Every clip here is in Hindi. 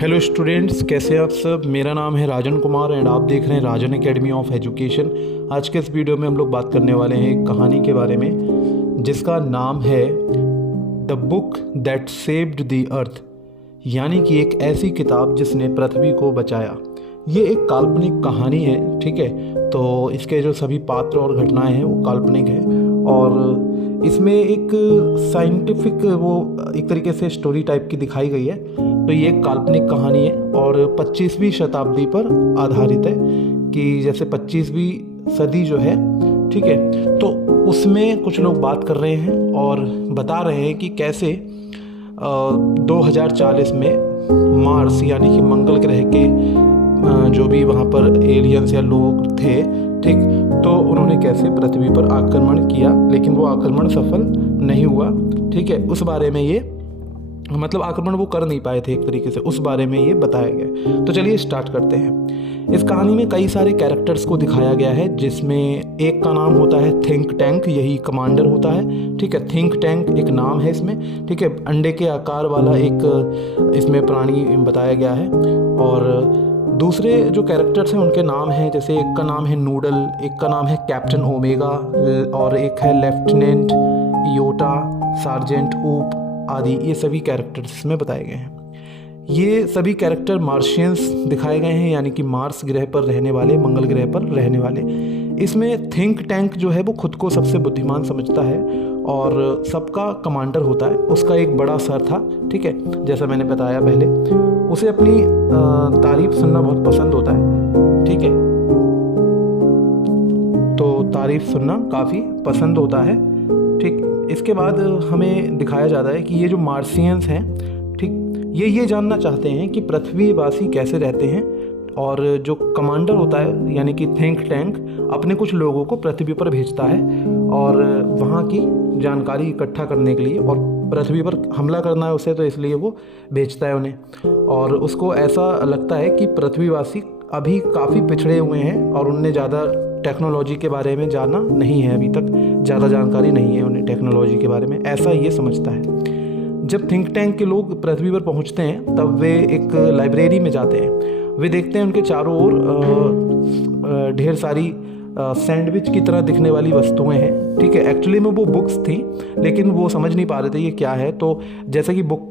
हेलो स्टूडेंट्स, कैसे हैं आप सब। मेरा नाम है राजन कुमार एंड आप देख रहे हैं राजन एकेडमी ऑफ एजुकेशन। आज के इस वीडियो में हम लोग बात करने वाले हैं एक कहानी के बारे में जिसका नाम है the book that saved the earth, यानी कि एक ऐसी किताब जिसने पृथ्वी को बचाया। ये एक काल्पनिक कहानी है, ठीक है। तो इसके जो सभी पात्र और घटनाएं हैं वो काल्पनिक हैं और इसमें एक साइंटिफिक वो एक तरीके से स्टोरी टाइप की दिखाई गई है। तो ये एक काल्पनिक कहानी है और 25वीं शताब्दी पर आधारित है कि जैसे 25वीं सदी जो है, ठीक है, तो उसमें कुछ लोग बात कर रहे हैं और बता रहे हैं कि कैसे 2040 में मार्स यानी कि मंगल ग्रह के जो भी वहाँ पर एलियंस या लोग थे, ठीक, तो उन्होंने कैसे पृथ्वी पर आक्रमण किया, लेकिन वो आक्रमण सफल नहीं हुआ, ठीक है। उस बारे में ये मतलब आक्रमण वो कर नहीं पाए थे एक तरीके से, उस बारे में ये बताया गया। तो चलिए स्टार्ट करते हैं। इस कहानी में कई सारे कैरेक्टर्स को दिखाया गया है जिसमें एक का नाम होता है थिंक टैंक, यही कमांडर होता है, ठीक है। थिंक टैंक एक नाम है इसमें, ठीक है। अंडे के आकार वाला एक इसमें प्राणी बताया गया है। और दूसरे जो कैरेक्टर्स हैं उनके नाम हैं, जैसे एक का नाम है नूडल, एक का नाम है कैप्टन ओमेगा और एक है लेफ्टिनेंट योटा, सार्जेंट ऊप आदि। ये सभी कैरेक्टर्स इसमें बताए गए हैं। ये सभी कैरेक्टर मार्शियंस दिखाए गए हैं, यानी कि मार्स ग्रह पर रहने वाले, मंगल ग्रह पर रहने वाले। इसमें थिंक टैंक जो है वो खुद को सबसे बुद्धिमान समझता है और सबका कमांडर होता है। उसका एक बड़ा सर था, ठीक है, जैसा मैंने बताया पहले। उसे अपनी तारीफ सुनना बहुत पसंद होता है, ठीक है। तो तारीफ सुनना काफ़ी पसंद होता है, ठीक। इसके बाद हमें दिखाया जाता है कि ये जो मार्सियंस हैं, ठीक, ये जानना चाहते हैं कि पृथ्वीवासी कैसे रहते हैं। और जो कमांडर होता है यानी कि थिंक टैंक अपने कुछ लोगों को पृथ्वी पर भेजता है और वहाँ की जानकारी इकट्ठा करने के लिए, और पृथ्वी पर हमला करना है उसे, तो इसलिए वो भेजता है उन्हें। और उसको ऐसा लगता है कि पृथ्वीवासी अभी काफ़ी पिछड़े हुए हैं और उनने ज़्यादा टेक्नोलॉजी के बारे में जाना नहीं है, अभी तक ज़्यादा जानकारी नहीं है उन्हें टेक्नोलॉजी के बारे में, ऐसा ये समझता है। जब थिंक टैंक के लोग पृथ्वी पर पहुंचते हैं तब वे एक लाइब्रेरी में जाते हैं। वे देखते हैं उनके चारों ओर ढेर सारी सैंडविच की तरह दिखने वाली वस्तुएं हैं, ठीक है। एक्चुअली में वो बुक्स थी, लेकिन वो समझ नहीं पा रहे थे ये क्या है। तो जैसा कि बुक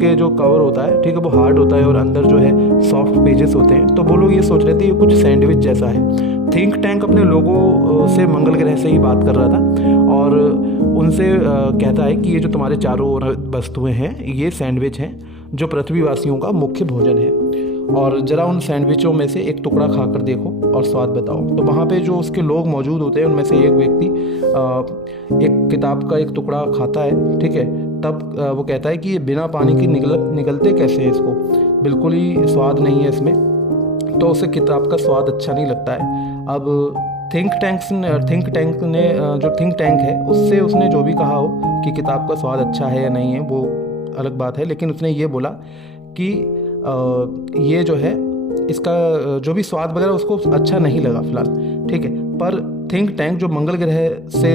के जो कवर होता है, ठीक है, वो हार्ड होता है और अंदर जो है सॉफ्ट पेजेस होते हैं। तो वो लोग ये सोच रहे थे ये कुछ सैंडविच जैसा है। थिंक टैंक अपने लोगों से मंगल ग्रह से ही बात कर रहा था और उनसे कहता है कि ये जो तुम्हारे चारों ओर वस्तुएं हैं ये सैंडविच हैं जो पृथ्वीवासियों का मुख्य भोजन है, और ज़रा उन सैंडविचों में से एक टुकड़ा खाकर देखो और स्वाद बताओ। तो वहाँ पे जो उसके लोग मौजूद होते हैं उनमें से एक व्यक्ति एक किताब का एक टुकड़ा खाता है, ठीक है। तब वो कहता है कि ये बिना पानी के निकलते कैसे हैं, इसको बिल्कुल ही स्वाद नहीं है इसमें, तो उसे किताब का स्वाद अच्छा नहीं लगता है। अब थिंक टैंक ने जो थिंक टैंक है उससे उसने जो भी कहा हो कि किताब का स्वाद अच्छा है या नहीं है वो अलग बात है, लेकिन उसने ये बोला कि ये जो है इसका जो भी स्वाद वगैरह उसको अच्छा नहीं लगा फिलहाल, ठीक है। पर थिंक टैंक जो मंगल ग्रह से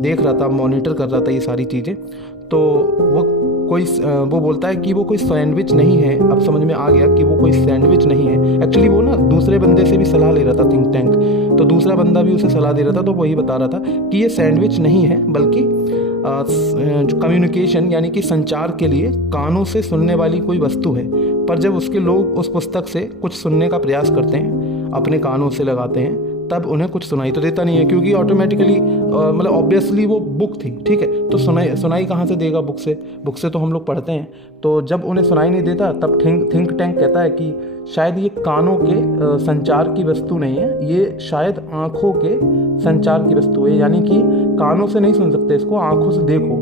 देख रहा था, मॉनिटर कर रहा था ये सारी चीज़ें, तो वो बोलता है कि वो कोई सैंडविच नहीं है। अब समझ में आ गया कि वो कोई सैंडविच नहीं है। एक्चुअली वो ना दूसरे बंदे से भी सलाह ले रहा था थिंक टैंक, तो दूसरा बंदा भी उसे सलाह दे रहा था, तो वही बता रहा था कि ये सैंडविच नहीं है बल्कि कम्युनिकेशन यानी कि संचार के लिए कानों से सुनने वाली कोई वस्तु है। पर जब उसके लोग उस पुस्तक से कुछ सुनने का प्रयास करते हैं, अपने कानों से लगाते हैं, तब उन्हें कुछ सुनाई तो देता नहीं है, क्योंकि ऑटोमेटिकली मतलब ऑब्वियसली वो बुक थी, ठीक है। तो सुनाई कहाँ से देगा बुक से तो हम लोग पढ़ते हैं। तो जब उन्हें सुनाई नहीं देता तब थिंक टैंक कहता है कि शायद ये कानों के संचार की वस्तु नहीं है, ये शायद आँखों के संचार की वस्तु है, यानी कि कानों से नहीं सुन सकते इसको, आँखों से देखो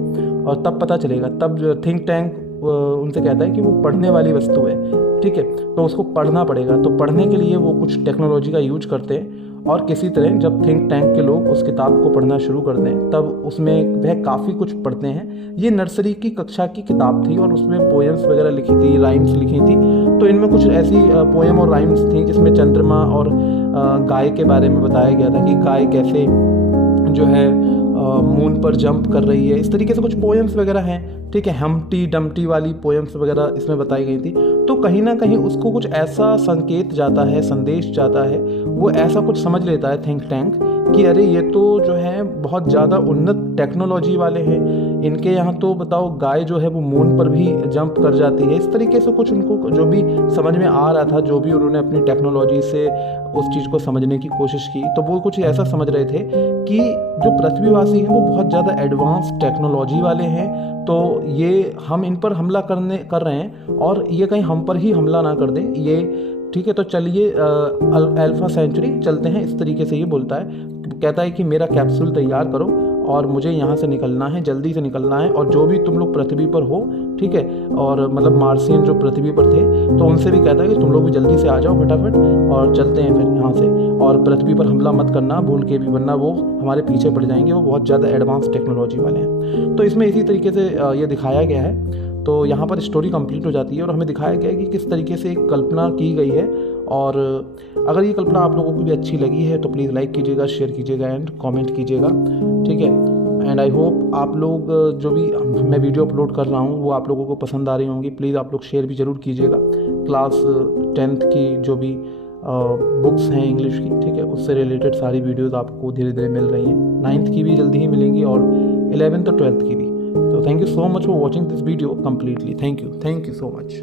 और तब पता चलेगा। तब थिंक टैंक उनसे कहता है कि वो पढ़ने वाली वस्तु है, ठीक है, तो उसको पढ़ना पड़ेगा। तो पढ़ने के लिए वो कुछ टेक्नोलॉजी का यूज करते हैं और किसी तरह जब थिंक टैंक के लोग उस किताब को पढ़ना शुरू करते हैं तब उसमें वह काफ़ी कुछ पढ़ते हैं। ये नर्सरी की कक्षा की किताब थी और उसमें पोएम्स वगैरह लिखी थी, राइम्स लिखी थी। तो इनमें कुछ ऐसी पोएम और राइम्स थी जिसमें चंद्रमा और गाय के बारे में बताया गया था कि गाय कैसे जो है मून पर जंप कर रही है, इस तरीके से कुछ पोएम्स वगैरह हैं। ठीक है, हमटी डमटी वाली पोएम्स वगैरह इसमें बताई गई थी। तो कहीं ना कहीं उसको कुछ ऐसा संकेत जाता है, संदेश जाता है, वो ऐसा कुछ समझ लेता है थिंक टैंक कि अरे ये तो जो है बहुत ज़्यादा उन्नत टेक्नोलॉजी वाले हैं, इनके यहाँ तो बताओ गाय जो है वो मून पर भी जंप कर जाती है। इस तरीके से कुछ उनको जो भी समझ में आ रहा था, जो भी उन्होंने अपनी टेक्नोलॉजी से उस चीज़ को समझने की कोशिश की, तो वो कुछ ऐसा समझ रहे थे कि जो पृथ्वीवासी हैं वो बहुत ज़्यादा एडवांस टेक्नोलॉजी वाले हैं, तो ये हम इन पर हमला कर रहे हैं और ये कहीं हम पर ही हमला ना कर दें ये। ठीक है, तो चलिए अल्फा सेंचुरी चलते हैं, इस तरीके से ये बोलता है, कहता है कि मेरा कैप्सूल तैयार करो और मुझे यहाँ से निकलना है, जल्दी से निकलना है। और जो भी तुम लोग पृथ्वी पर हो, ठीक है, और मतलब मार्सियन जो पृथ्वी पर थे, तो उनसे भी कहता है कि तुम लोग भी जल्दी से आ जाओ फटाफट और चलते हैं फिर यहाँ से। और पृथ्वी पर हमला मत करना भूल के भी, वरना वो हमारे पीछे पड़ जाएंगे, वो बहुत ज़्यादा एडवांस टेक्नोलॉजी वाले हैं। तो इसमें इसी तरीके से ये दिखाया गया है। तो यहाँ पर स्टोरी कंप्लीट हो जाती है और हमें दिखाया गया है कि किस तरीके से एक कल्पना की गई है। और अगर ये कल्पना आप लोगों को भी अच्छी लगी है तो प्लीज़ लाइक कीजिएगा, शेयर कीजिएगा एंड कमेंट कीजिएगा, ठीक है। एंड आई होप आप लोग जो भी मैं वीडियो अपलोड कर रहा हूँ वो आप लोगों को पसंद आ रही होंगी। प्लीज़ आप लोग शेयर भी ज़रूर कीजिएगा। क्लास 10th की जो भी बुक्स हैं इंग्लिश की, ठीक है, उससे रिलेटेड सारी वीडियोज़ आपको धीरे धीरे मिल रही हैं। 9th की भी जल्दी ही मिलेंगी और 11th और 12th की भी। So thank you so much for watching this video completely. Thank you so much.